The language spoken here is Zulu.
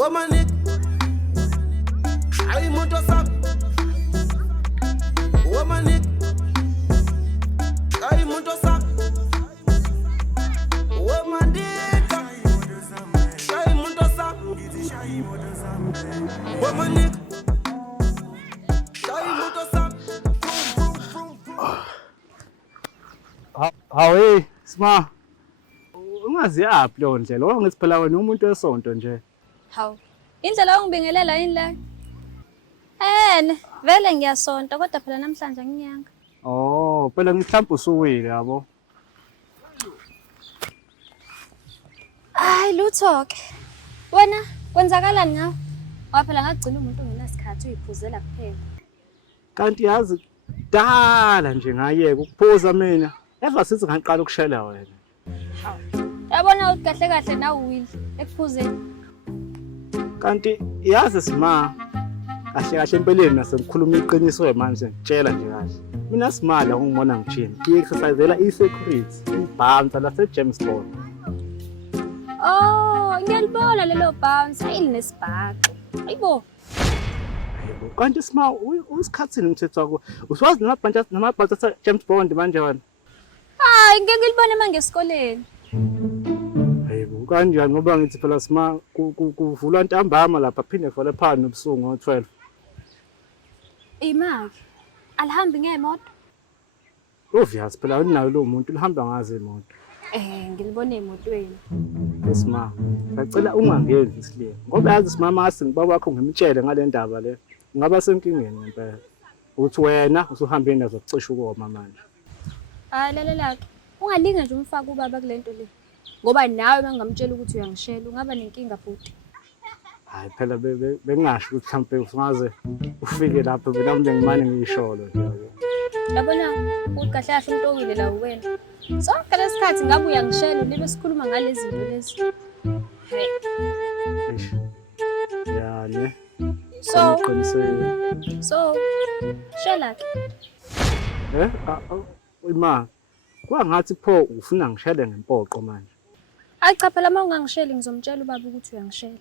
Woman it. I want to stop. Woman it. I want to stop. Woman it. I want to stop. Woman it. I want to stop. Hawe, Smah. Ungazi yaphi lo ndlela, wangithi phela wena umuntu wesonto nje. Hawu. Indlela ongibingelela yini la? Vele ngiyasonta kodwa phela namhlanje nginyanga. Oh, phela mhlawumbe usuwile yabo. Hayi lutho-ke. Wena kwenzakalani ngawe? Waphela ngagcina umuntu ongenasikhathi uyiphuzela kuphela. Kanti yazi dala nje ngayeka ukuphuza mina. Eva sithi ngaqala ukushela wena. Yabona ukuthi kahle kahle nawe uwile ekuphuzeni. Kanti yazi Smah. Kahle kahle empeleni nasengikhuluma iqiniso manje ngitshela nje kahle. Mina Smah la ungibona ngijini. Ngi-exercisela i-security, ibhansa lase Jamestown. Oh, ngiyalibona lelo bounce elinesibhaxo. Ayibo. Kanti Smah usikhatsini umthetho wakho. Uswazi namabhansa ase Jamestown manje wena. Hayi ngeke ngilibone manje esikoleni. Hayibo kanjani ngoba ngithi phela Smah kuvulwa ntambama lapha phinde kuvale phakathi nobusuku ngo-12. Imaki. Alihambi ngemoto. Obvious phela unayo lo muntu lihamba ngazi imoto. Ngilibone emotweni. Smah. Ngicela ungangenzi isiliye. Ngoba yazi Smah mase ngibaba wakho ngimtshele ngale ndaba le. Ngaba senkingeni ngempela. Uthi wena usuhambe nazo kucisha ukoma manje. Hayi lalelake. Ungalinga nje umfaka ubaba kulento le. Ngoba nawe mangamtshela ukuthi uyangishela ungaba nenkinga futhi. Hayi phela bengingasho ukuthi mhlambe usungaze ufike lapho mina manje ngimane ngiyisholo nje. Yabona ukuthi kahle kahle umuntu owile la wena. Sonke lesikhathi ngabe uyangishela libe sikhuluma ngalezi zinto lezi. Hey. Ya ne. So shela ke. Ma. Kwangathi pho ufuna ngishele ngempoqo manje. Ayi cha phela uma ungangisheli ngizomtshela ubaba ukuthi uyangishela.